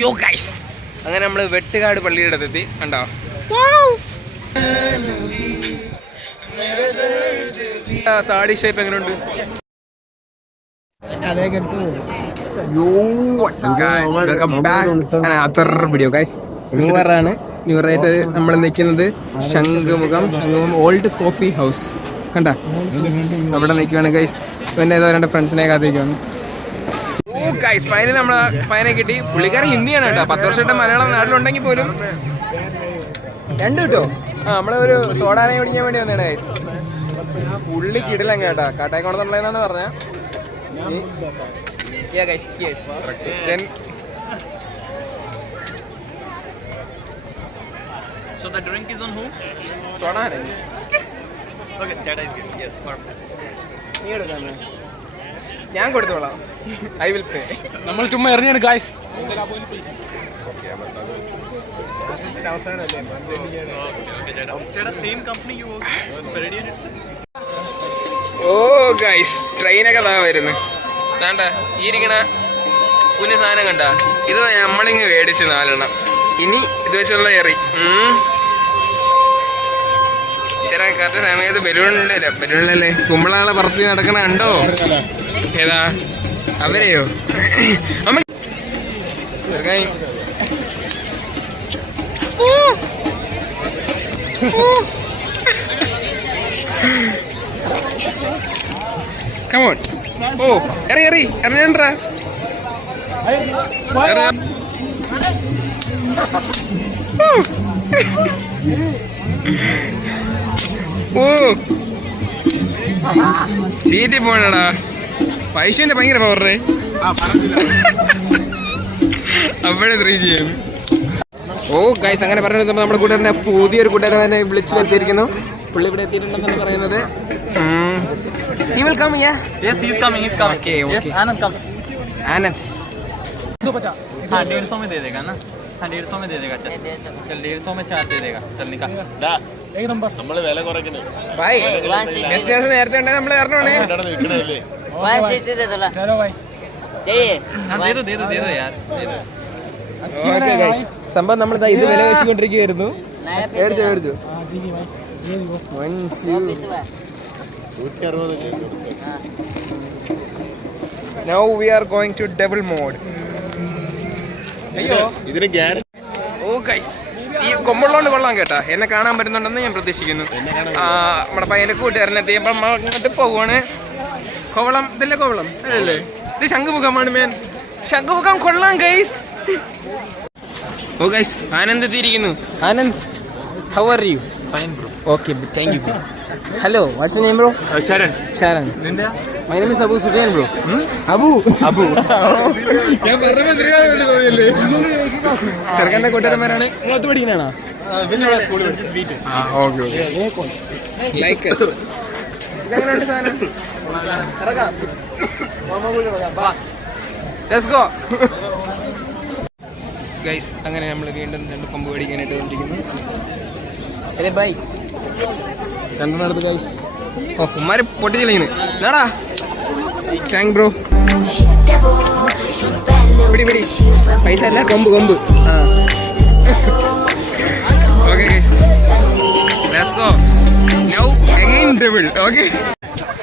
യോ ഗൈസ്, അങ്ങനെ നമ്മൾ വെട്ടുകാട് പള്ളിയുടെ അടുത്തെത്തി. കണ്ടോ താടി ഷേപ്പ് എങ്ങനെയുണ്ട്? ന്യൂ ഇയർ ആണ്. ന്യൂ ഇയർ ആയിട്ട് നമ്മൾ നിൽക്കുന്നത് ശംഖുമുഖം ഓൾഡ് കോഫി ഹൗസ്. കണ്ട അവിടെ നിൽക്കുവാണ് ഗൈസ്. പിന്നെ ഏതോ രണ്ട് ഫ്രണ്ട്സിനെ കാത്തിരിക്കുവാണ്. ഓ ഗൈസ്, ഫൈനൽ നമ്മളെ ഫൈനെ കിട്ടി. പുള്ളിക്കാരൻ ഹിന്ദിയാണ് കേട്ടോ. 10 വർഷമായിട്ട് മലയാളം നാട്ടിലുണ്ടെങ്കിൽ പോലും രണ്ട് കിട്ടോ. നമ്മളെ ഒരു സോഡാനെ പിടിക്കാൻ വേണ്ടി വന്നതാണ് ഗൈസ്. പുള്ളി കിടിലങ്ങ കേട്ടോ. കാട്ടായിക്കോണത്തുള്ളതെന്നാണ് പറഞ്ഞത്. So the drink is on who? Soda. Okay, Chada is good. Yes, perfect. നീ എടുക്കാണ്, ഞാൻ കൊടുത്തോളാം. I will pay. നമ്മൾ ചുമ്മാ എറിഞ്ഞാണ് guys. Same company you work with? Meridian itself? Oh guys, ട്രെയിനൊക്കെ താ വരുന്നു. വേണ്ട ഈ ഇരിക്കണ കുഞ്ഞു സാധനം കണ്ട, ഇത് നമ്മളിങ്ങ് മേടിച്ച് 4 എണ്ണം. ഇനി ഇത് വെച്ചുള്ള എറി ചില കറക്റ്റ് സമയത്ത് ബലൂണിലല്ലേ കുമ്പളാളെ പറത്തി നടക്കണ കണ്ടോ? ഏതാ അവരെയോ? അമ്മ കമോൺ. ഓ എറിയണ്ടാ. ഓ ചീറ്റി പോണടാ. പൈസന്റെ ഭയങ്കര പവറേ. അവിടെ 3 ചെയ്യും. ഓ ഗൈസ്, അങ്ങനെ പറഞ്ഞിട്ട് നമ്മുടെ കൂട്ടുകാരനെ പുതിയൊരു കൂട്ടുകാരനെ വിളിച്ചു വരുത്തിയിരിക്കുന്നു. പുള്ളി ഇവിടെ എത്തിയിട്ടുണ്ടെന്നാണ് പറയുന്നത്. He will come, yeah? Yes, he's coming. Okay. Yes, Anand come. Anand. 150 में दे देगा ना? 150 में दे देगा. चल 150 में 4 दे देगा. चल निकाल. നമ്മള് വില കുറയ്ക്കുന്നു. ബൈ ബിസിനസ് നേരത്തെ ഉണ്ടെങ്കിൽ നമ്മൾ കാരണമാണ്. സംഭവം നമ്മൾ ഇത് വില വെച്ചുകൊണ്ടിരിക്കുകയായിരുന്നു. മേടിച്ചു. Now we are going to double mode. ഇതിന് ഗ്യാരണ്ടി. ഓ ഗൈസ്, ഈ കൊമ്പുള്ളോണ്ട് കൊള്ളാം കേട്ടാ. എന്നെ കാണാൻ പറ്റുന്നുണ്ടെന്ന് ഞാൻ പ്രതീക്ഷിക്കുന്നു. നമ്മുടെ പയ്യന്റെ കൂട്ടുകാരനെത്തിയപ്പോൾ നമ്മൾ അങ്ങോട്ട് പോവാണ്. കോവളം, ഇതല്ലേ കോവളം അല്ലേ? ഇത് ശംഖുമുഖമാണ് മേൻ. ശംഖുമുഖം കൊള്ളാം ഗൈസ്. ഓ ഗൈസ്, ആനന്ദ് എത്തിയിരിക്കുന്നു. Anand, how are you? Fine bro. Okay, thank you bro. Hello, what's your name bro? Sharan. നിന്റെ? My name is Abu Sufyan bro. Abu. ഞാൻ പറഞ്ഞല്ലേ ചെറുക്കൻ്റെ കൂട്ടുകാരന്മാരാണ്. നിങ്ങളൊത്ത് പഠിക്കണാണോ? ലൈക്ക് ഇതെങ്ങനെയുണ്ട് സാധനം? ഇറങ്ങാം. Let's go. ഗൈസ്, അങ്ങനെ നമ്മൾ വീണ്ടും 2 കൊമ്പ് മേടിക്കാനായിട്ട് വന്നിരിക്കുന്നു. അല്ലേ ബൈ രണ്ടെണ്ണടുത്ത് ഗൈസ്. ഓ ഉമ്മാരെ പൊട്ടിച്ചില്ലെങ്കിന് എന്നാടാ. Thank bro. പിടി പൈസ അല്ല, കൊമ്പ്. Okay guys, let's go. Now again double. Okay,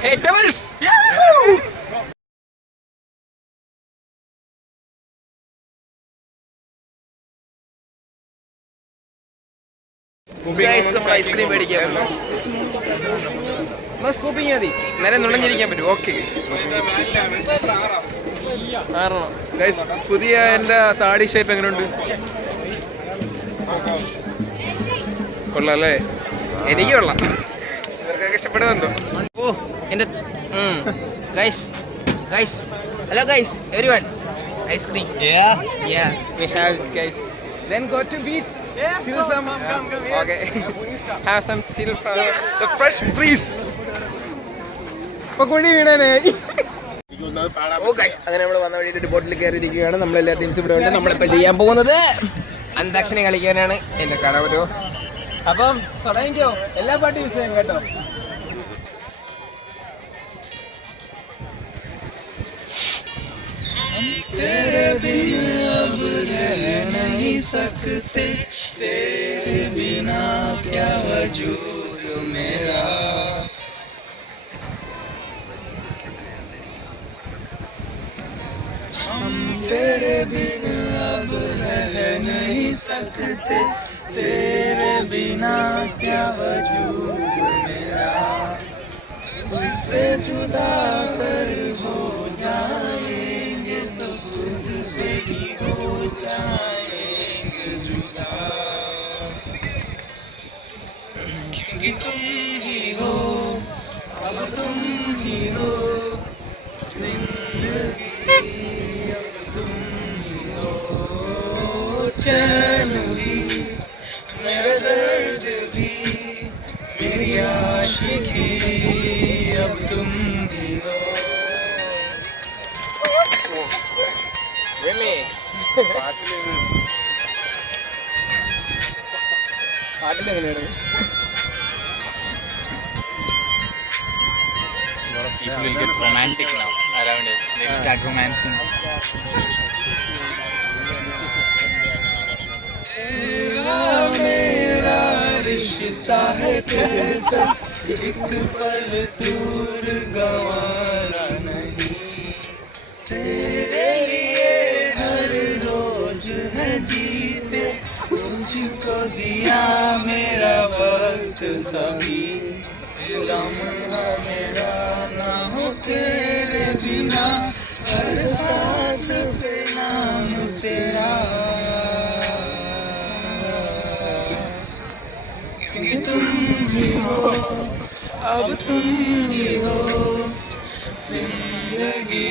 hey doubles. നമ്മൾ ഐസ്ക്രീം മേടിക്കാൻ സ്കൂപ്പിങ് മതി, നേരെ നുണഞ്ഞിരിക്കാൻ പറ്റും. ഓക്കെ ഗൈസ്, പുതിയ എൻ്റെ താടി ഷേപ്പ് എങ്ങനെയുണ്ട്? കൊള്ളാം അല്ലേ? എനിക്ക് കൊള്ളാം. ഇവർക്കൊക്കെ ഇഷ്ടപ്പെടുന്നുണ്ടോ? ഓ എൻ്റെ guys hello guys everyone, ice cream. Yeah, we have it guys. Then go to beach. Feel some. Come. Okay. Have some chill from the fresh breeze. Pakodi വീണേ. ഓ ഗൈസ്, അങ്ങനെ നമ്മൾ വന്ന വഴി ഒരു ബോട്ടിൽ കയറിയിരിക്കുകയാണ്. നമ്മളെല്ലാ ടീംസും ഇവിടെ ഉണ്ട്. നമ്മളിപ്പോൾ ചെയ്യാൻ പോകുന്നത് അന്താക്ഷരി കളിക്കാനാണ്. എന്നെ കാണാൻ പറ്റുമോ? അപ്പം തുടങ്ങിക്കോ. എല്ലാ പാട്ടും യൂസ് ചെയ്യാം കേട്ടോ. तेरे बिन अब सकते तेरे बिना क्या वजूद मेरा हम तेरे बिन अब रह नहीं सकते तेरे बिना क्या वजूद मेरा तुझसे जुदा कर हो जाएंगे तो खुद से ही हो जाएंगे जुदा क्योंकि तुम ही हो अब तुम ही हो जिंदगी अब तुम ही हो चैन भी मेरा दर्द भी मेरी आशिकी अब तुम ही हो Remix. People will get romantic now around us. They'll start romancing. तेरा मेरा रिश्ता है कैसा एक पल दूर गवारा नहीं तेरे लिए हर रोज है जीते तुझको दिया मेरा वक्त सभी लम्हा मेरा ना हो तेरे बिना हर सांस पे नाम तेरा क्योंकि तुम ही हो अब तुम ही हो जिंदगी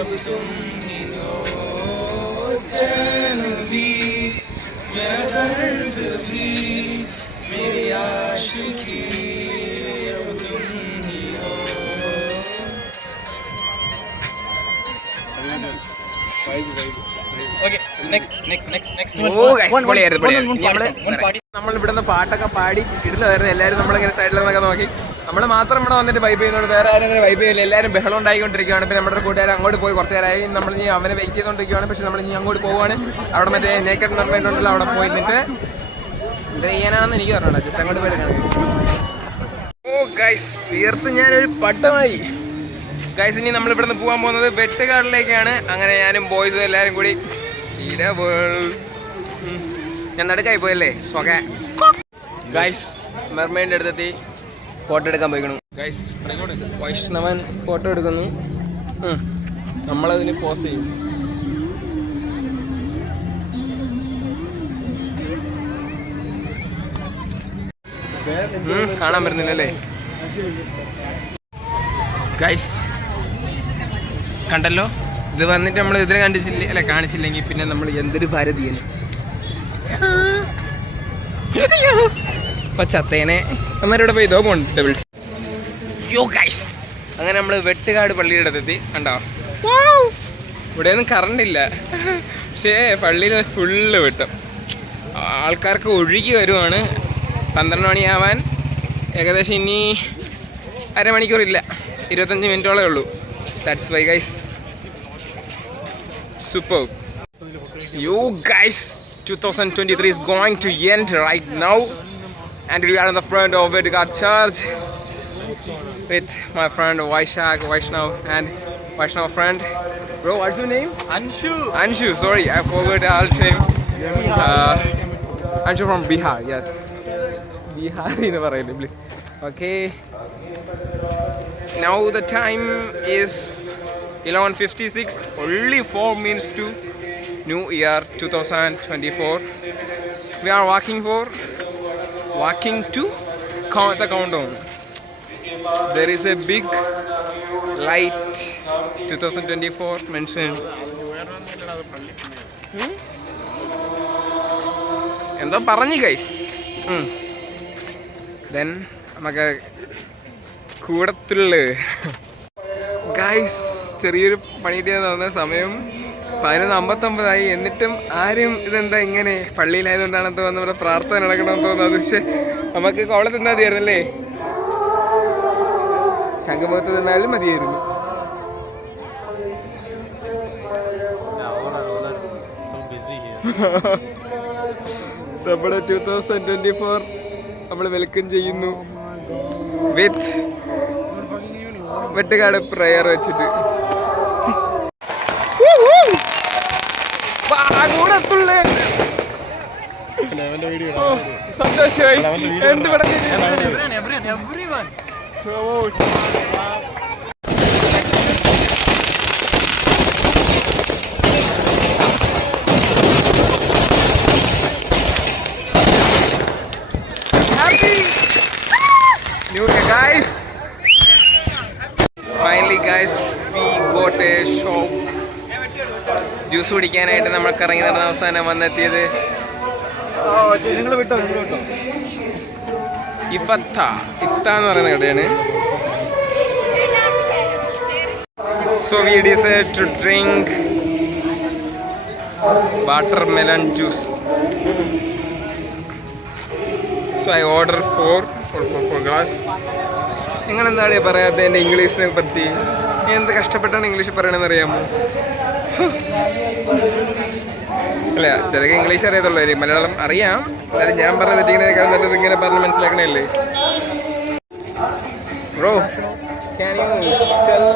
अब तुम ही हो चैन भी मेरा दर्द भी मेरी आशिकी अब तुम ही हो Okay, next നമ്മൾ ഇവിടുന്ന് പാട്ടൊക്കെ പാടി ഇടുന്നതായിരുന്നു എല്ലാവരും നമ്മളിങ്ങനെ സൈഡിലൊക്കെ നോക്കി നമ്മൾ മാത്രം ഇവിടെ വന്നിട്ട് വൈബ് ചെയ്യുന്നുണ്ട് വേറെ ആരും അങ്ങനെ വൈബ് ചെയ്യില്ല എല്ലാവരും ബഹളം ഉണ്ടായിക്കൊണ്ടിരിക്കുകയാണ് പിന്നെ നമ്മുടെ കൂട്ടുകാർ അങ്ങോട്ട് പോയി കുറച്ച് നേരമായി നമ്മൾ ഇനി അവനെ വെയിറ്റ് ചെയ്തുകൊണ്ടിരിക്കുകയാണ് പക്ഷെ നമ്മൾ ഇനി അങ്ങോട്ട് പോവുകയാണ് അവിടെ മറ്റേ നേക്കഡ് നിർമ്മിട്ടുണ്ടല്ലോ അവിടെ പോയി നിന്നിട്ട് എന്ത് ചെയ്യാനാണെന്ന് എനിക്ക് പറഞ്ഞില്ല ജസ്റ്റ് അങ്ങോട്ട് പോയിട്ടാണ് ഓ ഗൈസ് തീർത്ത് ഞാനൊരു പട്ടമായി ഗൈസ് ഇനി നമ്മൾ ഇവിടുന്ന് പോകാൻ പോകുന്നത് വെട്ടുകാടിലേക്കാണ് അങ്ങനെ ഞാനും ബോയ്സും എല്ലാവരും കൂടി ഞാൻ നടുക്കായി പോയല്ലേ സോക്കെ ഗൈസ് മെർമെയിൻ്റെ അടുത്തെത്തി ഫോട്ടോ എടുക്കാൻ പോയിക്കണു ഗൈസ് വൈഷ്ണവൻ ഫോട്ടോ എടുക്കുന്നു നമ്മളതിന് പോസ്റ്റ് ചെയ്യും കാണാൻ പറ്റുന്നില്ലല്ലേ ഗൈസ് കണ്ടല്ലോ ഇത് വന്നിട്ട് നമ്മൾ ഇതിനെ കണ്ടിച്ചില്ല അല്ല കാണിച്ചില്ലെങ്കിൽ പിന്നെ നമ്മൾ എന്തൊരു ഭാരതീയന് ചത്തേനെ അന്നേരം പോയി ഇതോ പോണ്ട് ഡബിൾസ് യോ ഗൈസ് അങ്ങനെ നമ്മൾ വെട്ടുകാട് പള്ളിയുടെ അടുത്തെത്തി കണ്ടോ ഇവിടെയൊന്നും കറണ്ട് ഇല്ല പക്ഷേ പള്ളിയിൽ ഫുള്ള് വെട്ടും ആൾക്കാർക്ക് ഒഴുകി വരുവാണ് 12 മണിയാവാൻ ഏകദേശം ഇനി അരമണിക്കൂറില്ല 25 മിനിറ്റോളേ ഉള്ളൂ ദാറ്റ്സ് വൈ ഗൈസ് സൂപ്പർ യോ guys 2023 is going to end right now and we are in the front of Vedgard Church with my friend Vaishnav and Vaishnav friend. Bro, what's your name? Anshu, sorry, I forgot all name. Anshu from Bihar, yes. Bihar in the variety, please. Okay. Now the time is 11:56. Only 4 minutes to New Year 2024. We are walking to the countdown. There is a big light 2024 mentioned. എന്തോ പറഞ്ഞു guys then നമുക്ക് കൂടത്തുള്ള guys ചെറിയൊരു പണിയിട്ട് തോന്നുന്ന സമയം 11:59 എന്നിട്ടും ആരും ഇതെന്താ ഇങ്ങനെ പള്ളിയിലായതുകൊണ്ടാണെന്ന് തോന്നുന്നു ഇവിടെ പ്രാർത്ഥന നടക്കണമെന്ന് തോന്നുന്നത് പക്ഷെ നമുക്ക് കോളത്ത് നിന്നാൽ മതിയായിരുന്നല്ലേ ശംഖുമുഖത്ത് നിന്നാലും മതിയായിരുന്നു So busy here. നമ്മുടെ 2024 നമ്മൾ വെൽക്കം ചെയ്യുന്നു വിത്ത് വെട്ടുകാട് പ്രയർ വെച്ചിട്ട്. സന്തോഷമായി. എന്ത് New Year, guys. Finally, guys, we got a shop. Juice കുടിക്കാനായിട്ട് നമ്മൾക്ക് ഇറങ്ങി നടന്ന അവസാനം വന്നെത്തിയത് ഇഫത്ത എന്ന് പറയുന്ന കടയാണ്. So we decided to drink watermelon juice. So I ordered four glass. നിങ്ങൾ എന്താണ് പറയാത്ത എൻ്റെ ഇംഗ്ലീഷിനെ പറ്റി? എന്ത് കഷ്ടപ്പെട്ടാണ് ഇംഗ്ലീഷ് പറയണമെന്ന് അറിയാമോ? അല്ല, ചിലക്ക് ഇംഗ്ലീഷ് അറിയത്തുള്ളൂ, മലയാളം അറിയാം. എന്നാലും ഞാൻ പറഞ്ഞ തെറ്റിങ്ങനെക്കാൾ നല്ലത് ഇങ്ങനെ പറഞ്ഞ് മനസ്സിലാക്കണല്ലേ. Bro, can you tell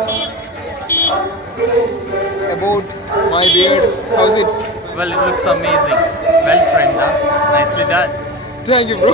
about my beard? How's it? Well, it looks amazing. Well trimmed, huh? Nicely done. Thank you, bro.